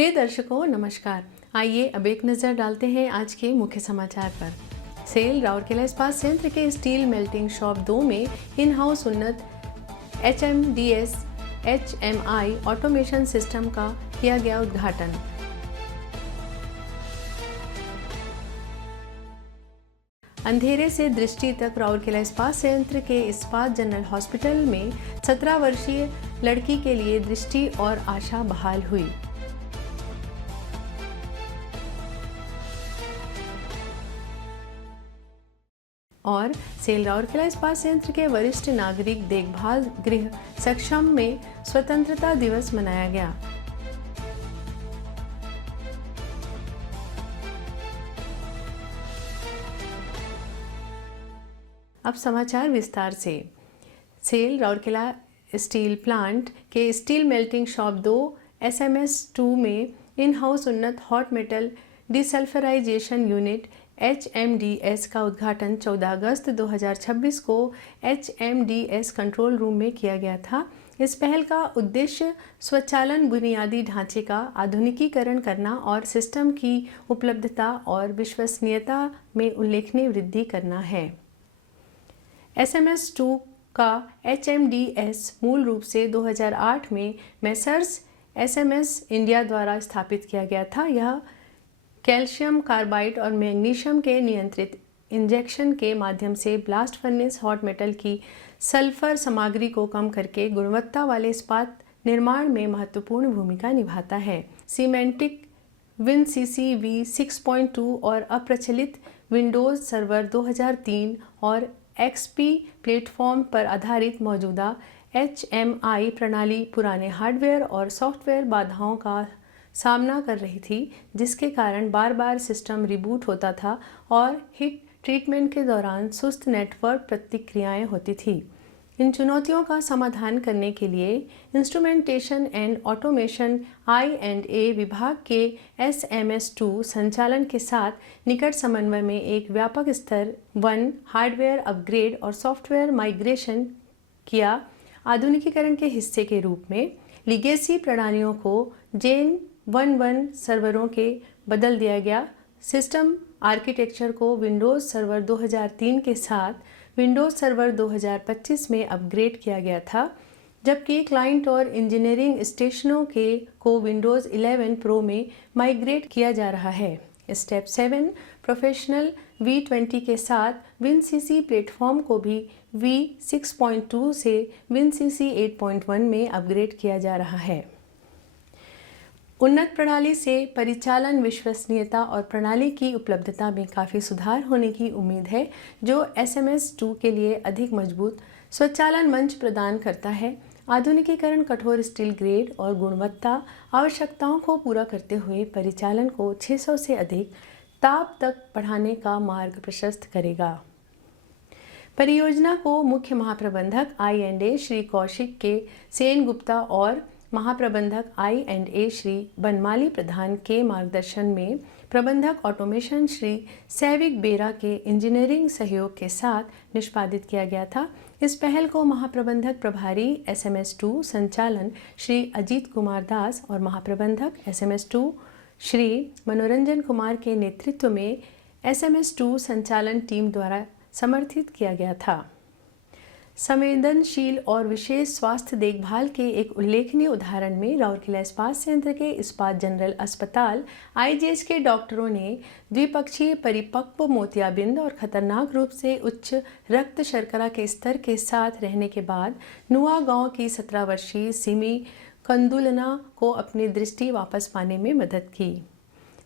प्रिय दर्शकों नमस्कार। आइए अब एक नज़र डालते हैं आज के मुख्य समाचार पर। सेल राउरकेला इस्पात संयंत्र के स्टील मेल्टिंग शॉप 2 में इन हाउस उन्नत HMDS HMI ऑटोमेशन सिस्टम का किया गया उद्घाटन। अंधेरे से दृष्टि तक राउरकेला इस्पात संयंत्र के इस्पात जनरल हॉस्पिटल में 17 वर्षीय लड़की के लिए दृष्टि और आशा बहाल हुई। और सेल राउरकेला इस्पात संयंत्र के वरिष्ठ नागरिक देखभाल गृह सक्षम में स्वतंत्रता दिवस मनाया गया। अब समाचार विस्तार से। सेल राउरकेला स्टील प्लांट के स्टील मेल्टिंग शॉप 2 SMS2 में इन हाउस उन्नत hot metal desulphurisation unit HMDS का उद्घाटन 14 अगस्त 2026 को HMDS कंट्रोल रूम में किया गया था। इस पहल का उद्देश्य स्वचालन बुनियादी ढांचे का आधुनिकीकरण करना और सिस्टम की उपलब्धता और विश्वसनीयता में उल्लेखनीय वृद्धि करना है। SMS2 का HMDS मूल रूप से 2008 में मेसर्स SMS इंडिया द्वारा स्थापित किया गया था। यह कैल्शियम कार्बाइड और मैग्नीशियम के नियंत्रित इंजेक्शन के माध्यम से ब्लास्ट फर्नेस हॉट मेटल की सल्फर सामग्री को कम करके गुणवत्ता वाले इस्पात निर्माण में महत्वपूर्ण भूमिका निभाता है। सीमेंटिक WinCC V6.2 और अप्रचलित विंडोज सर्वर 2003 और XP प्लेटफॉर्म पर आधारित मौजूदा HMI प्रणाली पुराने हार्डवेयर और सॉफ्टवेयर बाधाओं का सामना कर रही थी, जिसके कारण बार बार सिस्टम रिबूट होता था और हिट ट्रीटमेंट के दौरान सुस्त नेटवर्क प्रतिक्रियाएं होती थी। इन चुनौतियों का समाधान करने के लिए इंस्ट्रूमेंटेशन एंड ऑटोमेशन I&A विभाग के SMS2 संचालन के साथ निकट समन्वय में एक व्यापक स्तर 1 हार्डवेयर अपग्रेड और सॉफ्टवेयर माइग्रेशन किया। आधुनिकीकरण के हिस्से के रूप में लीगेसी प्रणालियों को Gen 1 सर्वरों के बदल दिया गया। सिस्टम आर्किटेक्चर को विंडोज़ सर्वर 2003 के साथ विंडोज़ सर्वर 2025 में अपग्रेड किया गया था, जबकि क्लाइंट और इंजीनियरिंग स्टेशनों को विंडोज़ 11 प्रो में माइग्रेट किया जा रहा है। स्टेप 7 प्रोफेशनल V20 के साथ WinCC प्लेटफॉर्म को भी V6.2 से WinCC 8.1 में अपग्रेड किया जा रहा है। उन्नत प्रणाली से परिचालन विश्वसनीयता और प्रणाली की उपलब्धता में काफ़ी सुधार होने की उम्मीद है, जो SMS2 के लिए अधिक मजबूत स्वचालन मंच प्रदान करता है। आधुनिकीकरण कठोर स्टील ग्रेड और गुणवत्ता आवश्यकताओं को पूरा करते हुए परिचालन को 600 से अधिक ताप तक बढ़ाने का मार्ग प्रशस्त करेगा। परियोजना को मुख्य महाप्रबंधक I&A श्री कौशिक के सेन गुप्ता और महाप्रबंधक I&A श्री बनमाली प्रधान के मार्गदर्शन में प्रबंधक ऑटोमेशन श्री सैविक बेरा के इंजीनियरिंग सहयोग के साथ निष्पादित किया गया था। इस पहल को महाप्रबंधक प्रभारी SMS2 संचालन श्री अजीत कुमार दास और महाप्रबंधक SMS2 श्री मनोरंजन कुमार के नेतृत्व में SMS2 संचालन टीम द्वारा समर्थित किया गया था। संवेदनशील और विशेष स्वास्थ्य देखभाल के एक उल्लेखनीय उदाहरण में राउरकेला इस्पात संयंत्र के इस्पात जनरल अस्पताल IGH के डॉक्टरों ने द्विपक्षीय परिपक्व मोतियाबिंद और खतरनाक रूप से उच्च रक्त शर्करा के स्तर के साथ रहने के बाद नुआ गांव की 17 वर्षीय सिमी कंदुलना को अपनी दृष्टि वापस पाने में मदद की।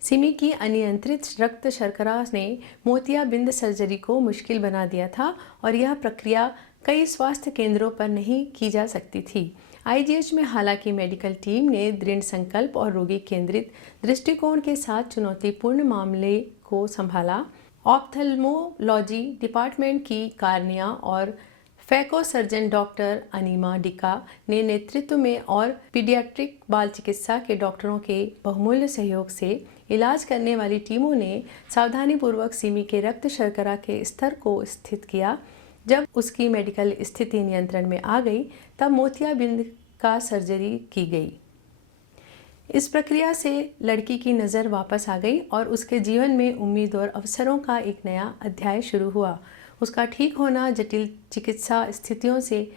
सिमी की अनियंत्रित रक्त शर्करा ने मोतियाबिंद सर्जरी को मुश्किल बना दिया था और यह प्रक्रिया कई स्वास्थ्य केंद्रों पर नहीं की जा सकती थी। IGH में हालांकि मेडिकल टीम ने दृढ़ संकल्प और रोगी केंद्रित दृष्टिकोण के साथ चुनौतीपूर्ण मामले को संभाला। ऑप्थेल्मोलॉजी डिपार्टमेंट की कार्निया और फैको सर्जन डॉक्टर अनीमा डिका ने नेतृत्व में और पीडियाट्रिक बाल चिकित्सा के डॉक्टरों के बहुमूल्य सहयोग से इलाज करने वाली टीमों ने सावधानीपूर्वक सिमी के रक्त शर्करा के स्तर को स्थित किया। जब उसकी मेडिकल स्थिति नियंत्रण में आ गई, तब मोतियाबिंद का सर्जरी की गई। इस प्रक्रिया से लड़की की नज़र वापस आ गई और उसके जीवन में उम्मीद और अवसरों का एक नया अध्याय शुरू हुआ। उसका ठीक होना, जटिल चिकित्सा स्थितियों से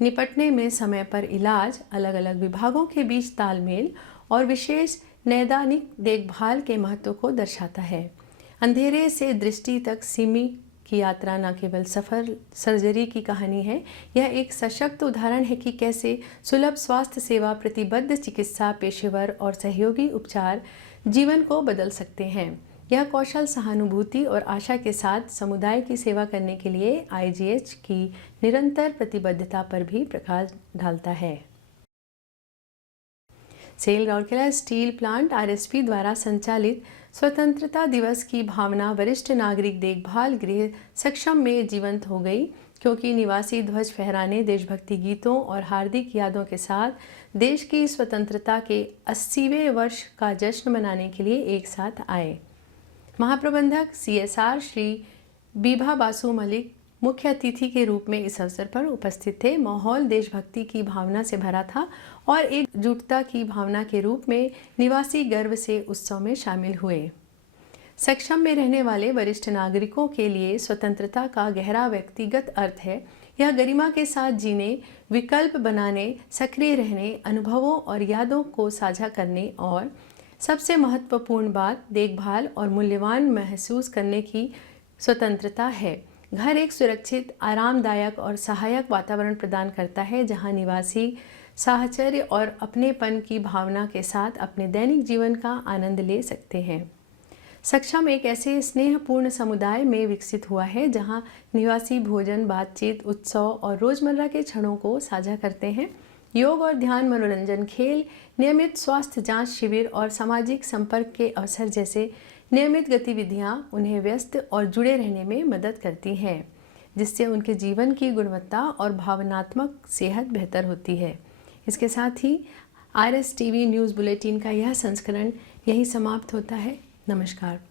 निपटने में समय पर इलाज, अलग अलग विभागों के बीच तालमेल और विशेष नैदानिक देखभाल के महत्व को दर्शाता है। अंधेरे से दृष्टि तक सिमी की यात्रा न केवल सफल सर्जरी की कहानी है, यह एक सशक्त उदाहरण है कि कैसे सुलभ स्वास्थ्य सेवा, प्रतिबद्ध चिकित्सा, पेशेवर और सहयोगी उपचार जीवन को बदल सकते हैं। यह कौशल सहानुभूति और आशा के साथ समुदाय की सेवा करने के लिए आईजीएच की निरंतर प्रतिबद्धता पर भी प्रकाश डालता है। SAIL Rourkela steel plant RSP द्वारा संचालित स्वतंत्रता दिवस की भावना वरिष्ठ नागरिक देखभाल गृह सक्षम में जीवंत हो गई, क्योंकि निवासी ध्वज फहराने, देशभक्ति गीतों और हार्दिक यादों के साथ देश की स्वतंत्रता के 80वें वर्ष का जश्न मनाने के लिए एक साथ आए। महाप्रबंधक सीएसआर श्री बीभा बासु मलिक मुख्य अतिथि के रूप में इस अवसर पर उपस्थित थे। माहौल देशभक्ति की भावना से भरा था और एकजुटता की भावना के रूप में निवासी गर्व से उत्सव में शामिल हुए। सक्षम में रहने वाले वरिष्ठ नागरिकों के लिए स्वतंत्रता का गहरा व्यक्तिगत अर्थ है। यह गरिमा के साथ जीने, विकल्प बनाने, सक्रिय रहने, अनुभवों और यादों को साझा करने और सबसे महत्वपूर्ण बात, देखभाल और मूल्यवान महसूस करने की स्वतंत्रता है। घर एक सुरक्षित, आरामदायक और सहायक वातावरण प्रदान करता है, जहां निवासी साहचर्य और अपनेपन की भावना के साथ अपने दैनिक जीवन का आनंद ले सकते हैं। सक्षम एक ऐसे स्नेहपूर्ण समुदाय में विकसित हुआ है जहां निवासी भोजन, बातचीत, उत्सव और रोजमर्रा के क्षणों को साझा करते हैं। योग और ध्यान, मनोरंजन, खेल, नियमित स्वास्थ्य जांच शिविर और सामाजिक संपर्क के अवसर जैसे नियमित गतिविधियां उन्हें व्यस्त और जुड़े रहने में मदद करती हैं, जिससे उनके जीवन की गुणवत्ता और भावनात्मक सेहत बेहतर होती है। इसके साथ ही RS टीवी न्यूज़ बुलेटिन का यह संस्करण यहीं समाप्त होता है। नमस्कार।